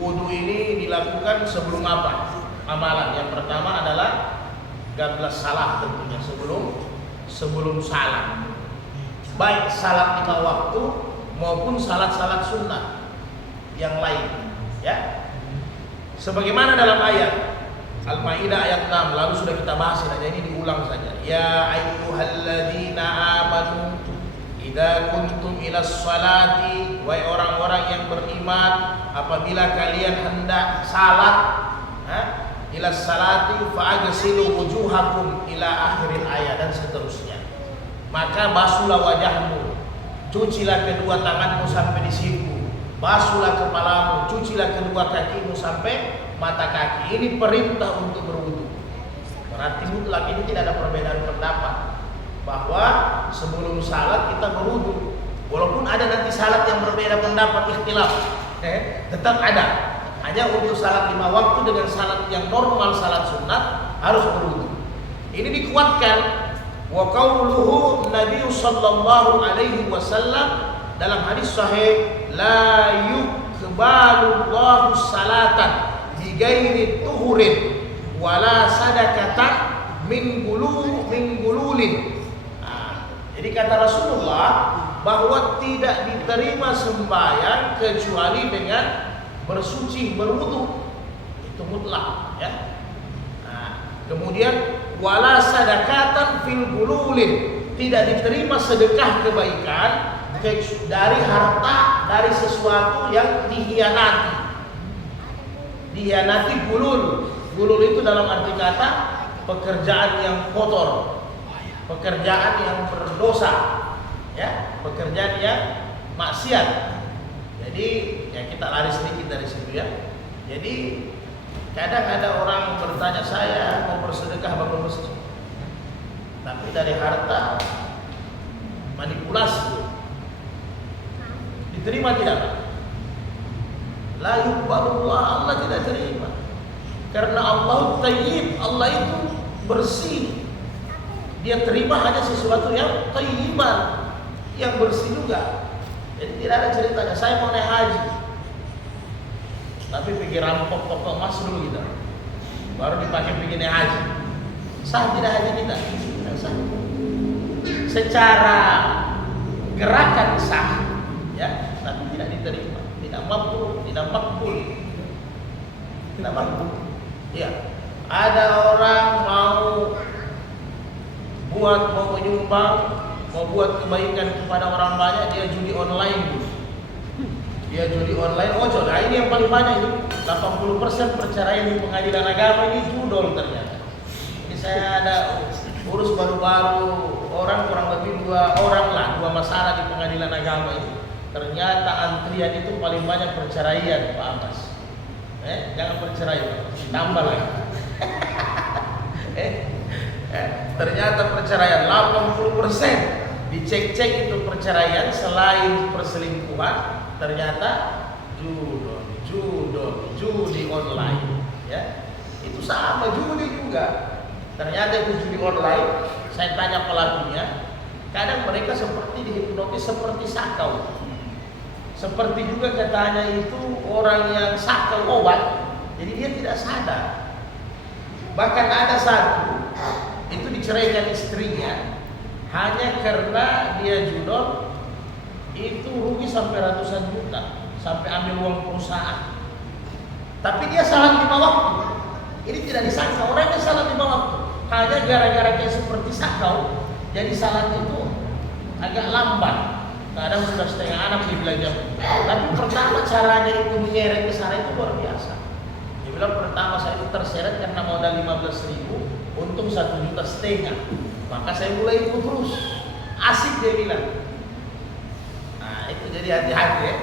Wudu ini dilakukan sebelum apa? Amalan yang pertama adalah qabla salat, tentunya sebelum salat. Baik salat 5 waktu maupun salat-salat sunnah yang lain, ya. Sebagaimana dalam ayat Al-Maidah ayat 6, lalu sudah kita bahas saja, ini diulang saja. Ya ayyuhalladzina amanu idza kuntum ilas salati, wahai orang-orang yang beriman, apabila kalian hendak salat, ilas salati fa'agsilu wujuhakum ila akhiril ayat, dan seterusnya. Maka basuhlah wajahmu, cucilah kedua tanganmu sampai di siku, basuhlah kepalamu, cucilah kedua kakimu sampai mata kaki. Ini perintah untuk berwudu. Berarti mutlak ini tidak ada perbedaan pendapat bahwa sebelum salat kita berwudu. Walaupun ada nanti salat yang berbeda pendapat, ikhtilaf, tetap ada. Hanya untuk salat 5 waktu dengan salat yang normal, salat sunat, harus berwudu. Ini dikuatkan wa qauluhu Nabi sallallahu alaihi wasallam dalam hadis sahih, la yuqbalu Allahu salatan bi ghairi tuhurin wala sadaqatan min gululin. Jadi kata Rasulullah bahwa tidak diterima sembahyang kecuali dengan bersuci, berwudu. Itu mutlak, ya. Kemudian wala sadaqatan fil gululin, tidak diterima sedekah kebaikan dari harta, dari sesuatu yang dihianati. Dihianati gulul. Gulul itu dalam arti kata pekerjaan yang kotor, pekerjaan yang berdosa, ya, pekerjaan yang maksiat. Jadi ya kita lari sedikit dari situ, ya. Jadi kadang ada orang bertanya, saya mau bersedekah bangun masjid, tapi dari harta manipulasi, diterima tidak? La yuqbalullah, Allah tidak terima. Karena Allah tayyib, Allah itu bersih. Dia terima hanya sesuatu yang tayyiban, yang bersih juga. Jadi tidak ada ceritanya saya mau naik haji, tapi pergi rampok toko emas dulu kita, baru dipakai pergi naik haji. Sah tidak haji kita? Tidak sah. Secara gerakan sah, ya, tapi tidak diterima, tidak mampu, tidak makbul, tidak mampu. Ya, ada orang mau menyumbang, mau buat kebaikan kepada orang banyak, dia judi online. Dia judi online, nah ini yang paling banyak ini. 80% perceraian di pengadilan agama ini judol ternyata. Ini saya ada urus baru-baru, orang kurang lebih 2 orang lah, 2 masalah di pengadilan agama ini. Ternyata antrian itu paling banyak perceraian, Pak Abbas. Jangan perceraian, tambah lagi. Ternyata perceraian 80%. Dicek-cek itu perceraian, selain perselingkuhan, ternyata judi online, ya. Itu sama, judi juga. Ternyata itu judi online. Saya tanya pelakunya, kadang mereka seperti dihipnotis, seperti sakau. Seperti juga katanya itu orang yang sakau obat, jadi dia tidak sadar. Bahkan ada satu itu diceraikan istrinya hanya karena dia judol, itu rugi sampai ratusan juta, sampai ambil uang perusahaan. Tapi dia salat 5 waktu. Ini tidak disangka orang yang salat 5 waktu, hanya gara-gara kayak seperti sakau, jadi salat itu agak lambat. Kadang sudah setengah anak dibilang jam. Tapi pertama caranya itu menyeret ke sana itu luar biasa. Dia bilang pertama saya itu terseret karena modal 15.000, untung 1,5 juta. Maka saya mulai ikut terus. Asik dia bilang. Nah itu jadi hati-hati, ya.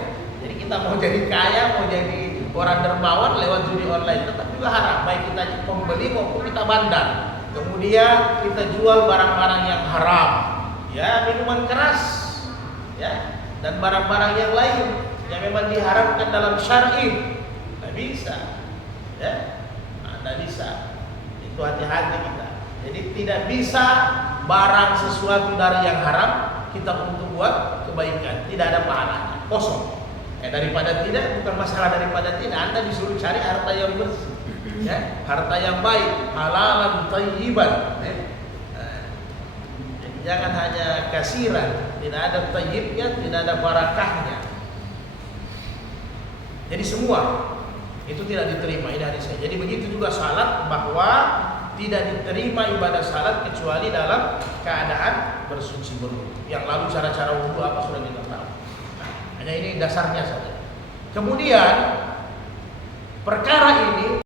Jadi kita mau jadi kaya, mau jadi orang dermawan lewat judi online, tetap juga haram. Baik kita pembeli maupun kita bandar. Kemudian kita jual barang-barang yang haram, ya, minuman keras, ya, dan barang-barang yang lain yang memang diharamkan dalam syar'i. Tidak bisa, ya, tidak bisa. Itu hati-hati kita. Jadi tidak bisa barang sesuatu dari yang haram kita untuk buat kebaikan, tidak ada pahalanya, kosong. Daripada tidak, bukan masalah daripada tidak. Anda disuruh cari harta yang bersih, ya, harta yang baik, halalan thayyiban. Jadi jangan hanya kasiran, tidak ada thayyibnya, tidak ada barakahnya. Jadi semua itu tidak diterima, ini hadisnya. Jadi begitu juga salat, bahwa tidak diterima ibadah salat kecuali dalam keadaan bersuci berwudu. Yang lalu cara-cara wudu apa sudah kita tahu. Hanya ini dasarnya saja. Kemudian perkara ini